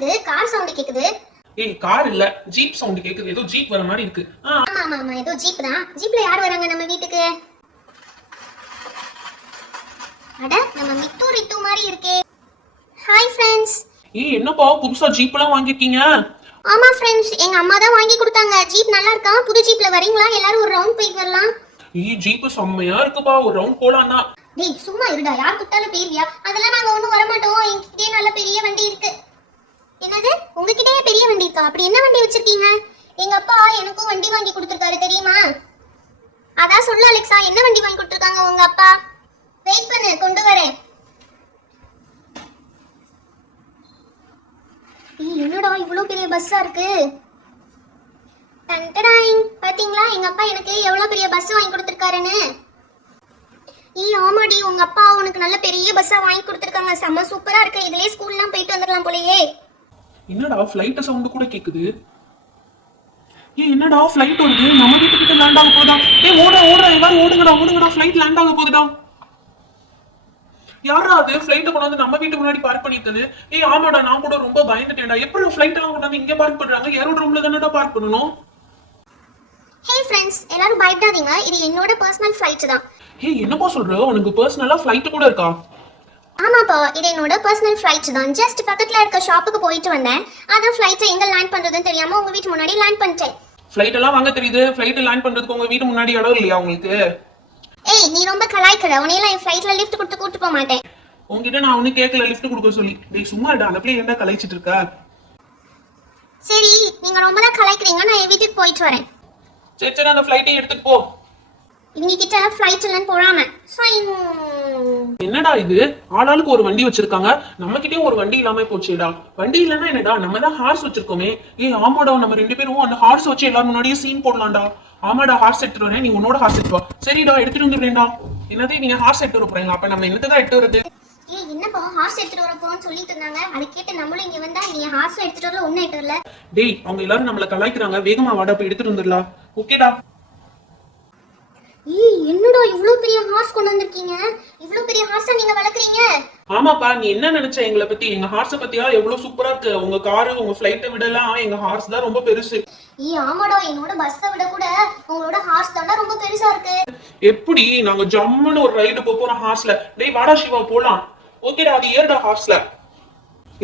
இது car sound கேக்குது. ஏய் கார் இல்ல ஜீப் சவுண்ட் கேக்குது. ஏதோ ஜீப் வர மாதிரி இருக்கு. ஆமா ஆமா ஆமா ஏதோ ஜீப் தான். ஜீப்ல யார் வராங்க நம்ம வீட்டுக்கு? அட நம்ம மித்து ரித்து மாதிரி இருக்கே. Hi friends. ஏய் என்னப்பா புதுசா ஜீப் எல்லாம் வாங்கிருக்கீங்க? ஆமா ஃப்ரெண்ட்ஸ், எங்க அம்மா தான் வாங்கி கொடுத்தாங்க. ஜீப் நல்லா இருக்கா? புது ஜீப்ல வரீங்களா? எல்லாரும் ஒரு ரவுண்ட் போயிட்டு வரலாம். ஏய் ஜீப் செம்மையா இருக்குப்பா, ஒரு ரவுண்ட் போலாம்னா. டேய் சும்மா இருடா, யார் கூப்பிட்டாலும் போயிருவியா? அதெல்லாம் நாங்க ஒண்ணும் வர மாட்டோம். என்கிட்டயே நல்ல பெரிய வண்டி இருக்கு. என்னது உங்ககிட்டயே பெரிய வண்டி இருக்கா? அப்படி என்ன வண்டி வச்சிருக்கீங்க? எங்க அப்பா எனக்கும் வண்டி வாங்கி கொடுத்துருக்காரு தெரியுமா? அதான் சொல்லு அலெக்சா, என்ன வண்டி வாங்கி கொடுத்துருக்காங்க உங்க அப்பா? வெயிட் பண்ணு, கொண்டு வரேன். என்னடா இவ்வளவு பெரிய பஸ்ஸா இருக்கு? டன்டடாயிங், பாத்தீங்களா எங்க அப்பா எனக்கு எவ்வளவு பெரிய பஸ் வாங்கி கொடுத்துருக்காருன்னு? ஆமாடி, உங்க அப்பா உனக்கு நல்ல பெரிய பஸ்ஸா வாங்கி கொடுத்துருக்காங்க. செம்ம சூப்பரா இருக்கு. இதுலயே ஸ்கூல்லாம் போயிட்டு வந்துடலாம் போலயே. என்னடா ஃளைட் சவுண்ட் கூட கேக்குது. ஏய் என்னடா ஃளைட் வருது, நம்ம வீட்டுக்கிட்ட லேண்ட் ஆக போகுதா? ஏய் ஓடுடா எல்லாரும் ஓடுங்கடா ஃளைட் லேண்ட் ஆக போகுதுடா. யாரா அது ஃளைட் கொண்டு வந்து நம்ம வீட்டு முன்னாடி பார்க் பண்ணிருக்குது? ஏய் ஆமாடா, நான் கூட ரொம்ப பயந்துட்டேன்டா. எப்படி ஃளைட் எல்லாம் கொண்டு வந்து இங்க பார்க் பண்றாங்க? ஏரோட ரூம்ல தானடா பார்க் பண்ணனும். ஹே फ्रेंड्स, எல்லாரும் பயப்படாதீங்க. இது என்னோட பர்சனல் ஃளைட் தான். ஏய் என்னப்பா சொல்ற? உனக்கு பர்சனலா ஃளைட் கூட இருக்கா? ஆமாப்பா, இது என்னோட பர்சனல் ஃளைட் தான். ஜஸ்ட் பக்கத்துல இருக்க ஷாப்புக்கு போயிட்டு வந்தேன். அதான் ஃளைட் எங்க லேண்ட் பண்றதுன்னு தெரியாம உங்க வீட்டு முன்னாடி லேண்ட் பண்ணிட்டேன். ஃளைட் எல்லாம் வாங்க தெரியுது. ஃளைட் லேண்ட் பண்றதுக்கு உங்க வீட்டு முன்னாடி இடம் இல்லையா உங்களுக்கு? ஏய் நீ ரொம்ப கலாய்க்கற. உன்னையெல்லாம் என் ஃளைட்ல லிஃப்ட் கொடுத்து கூட்டி போக மாட்டேன். உன்கிட்ட நான் ஒண்ணு கேட்கல லிஃப்ட் கொடுக்க சொல்லி. டேய் சும்மா இருடா, அந்த பிள்ளை என்ன கலாய்ச்சிட்டு இருக்கா? சரி நீங்க ரொம்ப தான் கலாய்க்கிறீங்க. நான் என் வீட்டுக்கு போயிட்டு வரேன். சரி அந்த ஃளைட்டை எடுத்துட்டு போ. இவங்க கிட்ட ஃளைட் எல்லாம் போறாம. என்னடா இது, ஆளாளுக்கு ஒரு வண்டி வச்சிருக்காங்க. நம்ம கிட்டயும் ஒரு வண்டி இல்லாம போச்சுடா. வண்டி இல்லன்னா என்னடா, நம்ம தான் ஹார்ஸ் வச்சிருக்கோமே. ஏய் ஆமாடா, நம்ம ரெண்டு பேரும் அந்த ஹார்ஸ் வச்சு எல்லாரும் முன்னாடியே சீன் போடலாம்டா. ஆமாடா, ஹார்ஸ் எடுத்துட்டு வரேன், நீ உன்னோட ஹார்ஸ் எடுத்து வா. சரிடா எடுத்துட்டு வந்துடுறேன்டா. என்னதே நீங்க ஹார்ஸ் எடுத்து வர போறீங்க? அப்ப நம்ம என்னதான் எடுத்து வரது? ஏய் என்னப்பா ஹார்ஸ் எடுத்துட்டு வர போறோம்னு சொல்லிட்டு இருந்தாங்க. அதை கேட்டு நம்மளும் இங்க வந்தா நீ ஹார்ஸ் எடுத்துட்டு வரல, ஒண்ணு எடுத்து வரல. டேய் அவங்க எல்லாரும் நம்மள கலாய்க்கறாங்க. வேகமா வாடா போய் எடுத்துட்டு வந்துடலாம். ஓகேடா? ஏய் என்னடா இவ்ளோ பெரிய ஹார்ஸ் கொண்டு வந்திருக்கீங்க? இவ்ளோ பெரிய ஹார்ஸா நீங்க வளர்க்கறீங்க? ஆமாப்பா, நீ என்ன நினைச்ச எங்களை பத்தி? எங்க ஹார்ஸ பத்தியா எவ்வளவு சூப்பரா இருக்கு. உங்க காரு உங்க ஃளைட்டை விடலாம் எங்க ஹார்ஸ் தான் ரொம்ப பெருசு. ஏய் ஆமாடா, என்னோட பஸ்ஸை விட கூட உங்களோட ஹார்ஸ் தான் ரொம்ப பெருசா இருக்கு. எப்படி நாங்க ஜம்முன்னு ஒரு ரைடு போறோம் ஹார்ஸ்ல. டேய் வாடா சிவா போலாம். ஓகேடா, அது ஏறுடா ஹார்ஸ்ல.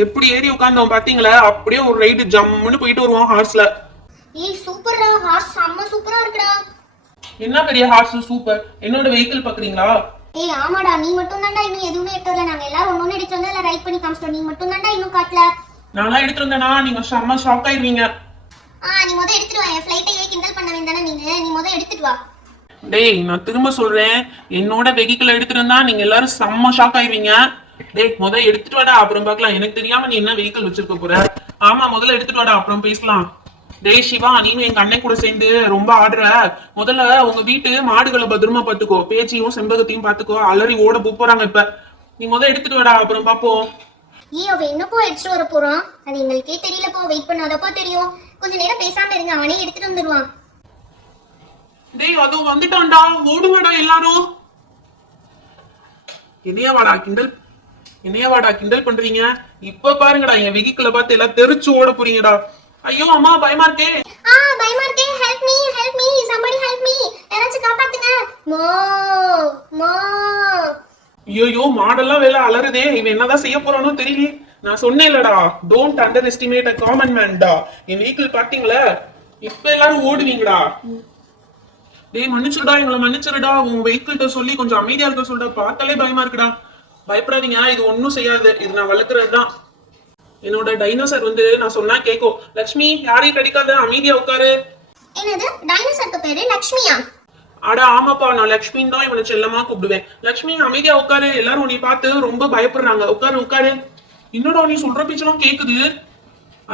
எப்படி ஏறி உட்கார்ந்தோம் பாத்தீங்களா? அப்படியே ஒரு ரைடு ஜம்முன்னு போயிட்டு வருவோம் ஹார்ஸ்ல. ஏய் சூப்பர்டா, ஹார்ஸ் செம்ம சூப்பரா இருக்குடா. என்ன பெரிய ஹார்ஸ் சூப்பர். என்னோட வெஹிக்கிள் பாக்குறீங்களா? ஏய் ஆமாடா, நீ மட்டும் தான்டா இன்னும் எதுவுமே எடுத்து வரல. நாங்க எல்லாரும் ஒண்ணொண்ணு எடுத்து வந்தா ரைட் பண்ணி காமிச்சிட்டோம். நீ மட்டும் தான்டா இன்னும் காட்டல. நான்லாம் எடுத்து வந்தேனா நீங்க செம்ம ஷாக் ஆயிருவீங்க. நீ முத எடுத்துட்டு வா. என் ஃளைட்டையே கிண்டல் பண்ண வேண்டானே நீ முத எடுத்துட்டு வா. டேய் நான் திரும்ப சொல்றேன், என்னோட வெஹிக்கிள் எடுத்துட்டு வந்தா நீங்க எல்லாரும் செம்ம ஷாக் ஆயிருவீங்க. டேய் முத எடுத்துட்டு வாடா, அப்புறம் பார்க்கலாம். எனக்கு தெரியாம நீ என்ன வெஹிக்கிள் வச்சிருக்க போற? ஆமா முதல்ல எடுத்துட்டு வாடா, அப்புறம் பேசலாம். டேய் சிவா, நீனும் எங்க அண்ணன் கூட சேர்ந்து ரொம்ப ஆடுற. முதல்ல உங்க வீட்டு மாடுகளை பத்திரமா பாத்துக்கோ. பேச்சியும் செம்பகத்தையும் பாத்துக்கோ. அலறி ஓட போறாங்க இப்ப. நீ முதல்ல எடுத்துட்டு வாடா, அப்புறம் பாப்போம். அவ என்னப்போ எடுத்துட்டு வர போறான்? அது எங்களுக்கே தெரியலப்போ. வெயிட் பண்ணாதப்போ தெரியும். கொஞ்ச நேரம் பேசாம இருங்க, அவனே எடுத்துட்டு வந்துருவான். டேய் அது வந்துட்டான்டா, ஓடுவாடா எல்லாரும். என்னையவாடா கிண்டல் பண்றீங்க? இப்ப பாருங்கடா, என் வெஹிக்கிளை பார்த்து எல்லாம் தெரிச்சு ஓட போறீங்கடா. ஐயோ அம்மா பயமா இருக்கே. பயமா இருக்கே. Help me somebody help me. யாராச்சும் காப்பாத்துங்க. மோ ஐயோ மாடெல்லாம் வேலை அலறுதே. இவன் என்னதான் செய்ய போறானோ தெரியல. நான் சொன்னேன்லடா, don't underestimate a common மேன்டா. என் வெஹிக்கிள் பாத்தீங்களா? இப்ப எல்லாரும் ஓடுவீங்கடா. டேய் மன்னிச்சுடா, எங்களை மன்னிச்சிருடா. உன் வெஹிக்கிள்கிட்ட சொல்லி கொஞ்சம் அமைதியா இருக்க சொல்ற. பார்த்தாலே பயமா இருக்குடா. பயப்படாதீங்க, இது ஒன்னும் செய்யாது. இது நான் வளர்க்கறதுதான். என்னோட டைனோசர் வந்து நான் சொன்னா கேக்கும். லட்சுமி யாரையும் கடிக்காத, அமைதியா உட்காரு. என்னது டைனோசருக்கு பேரு லட்சுமியா? அட ஆமாப்பா, நான் லட்சுமின்னு தான் இவனை செல்லமா கூப்பிடுவேன். லட்சுமி அமைதியா உட்காரு, எல்லாரும் உன்னை பார்த்து ரொம்ப பயப்படுறாங்க. உட்காரு. என்னடா நீ சொல்ற பேச்செல்லாம் கேக்குது?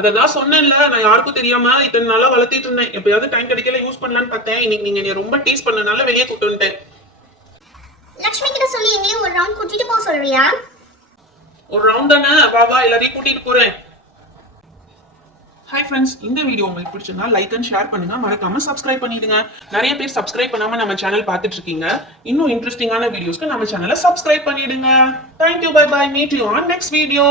அததான் சொன்னேன்ல, நான் யாருக்கும் தெரியாம இத்தனை நாளா வளர்த்திட்டு இருந்தேன். எப்பயாவது டைம் கிடைக்கல யூஸ் பண்ணலான்னு பார்த்தேன். இன்னைக்கு நீங்க என்னை ரொம்ப டீஸ் பண்ணனால வெளியே கூப்பிட்டு வந்துட்டேன். லட்சுமி கிட்ட சொல்லி எங்கேயும் ஒரு ரவுண்ட் கூட்டிட்டு போக சொல்றியா? ஒரு ரவுண்ட் தானே, வா எல்லாரையும் கூட்டிட்டு போறேன். ஹாய் ஃப்ரெண்ட்ஸ், இந்த வீடியோ உங்களுக்கு பிடிச்சிருந்தா லைக் அண்ட் ஷேர் பண்ணுங்க. மறக்காம சப்ஸ்கிரைப் பண்ணிடுங்க. நிறைய பேர் சப்ஸ்கிரைப் பண்ணாம நம்ம சேனல் பார்த்துட்டு இருக்கீங்க. இன்னும் இன்ட்ரெஸ்டிங்கான வீடியோஸ்க்கு நம்ம சேனலை சப்ஸ்கிரைப் பண்ணிடுங்க. Thank you, bye bye, meet you on next video.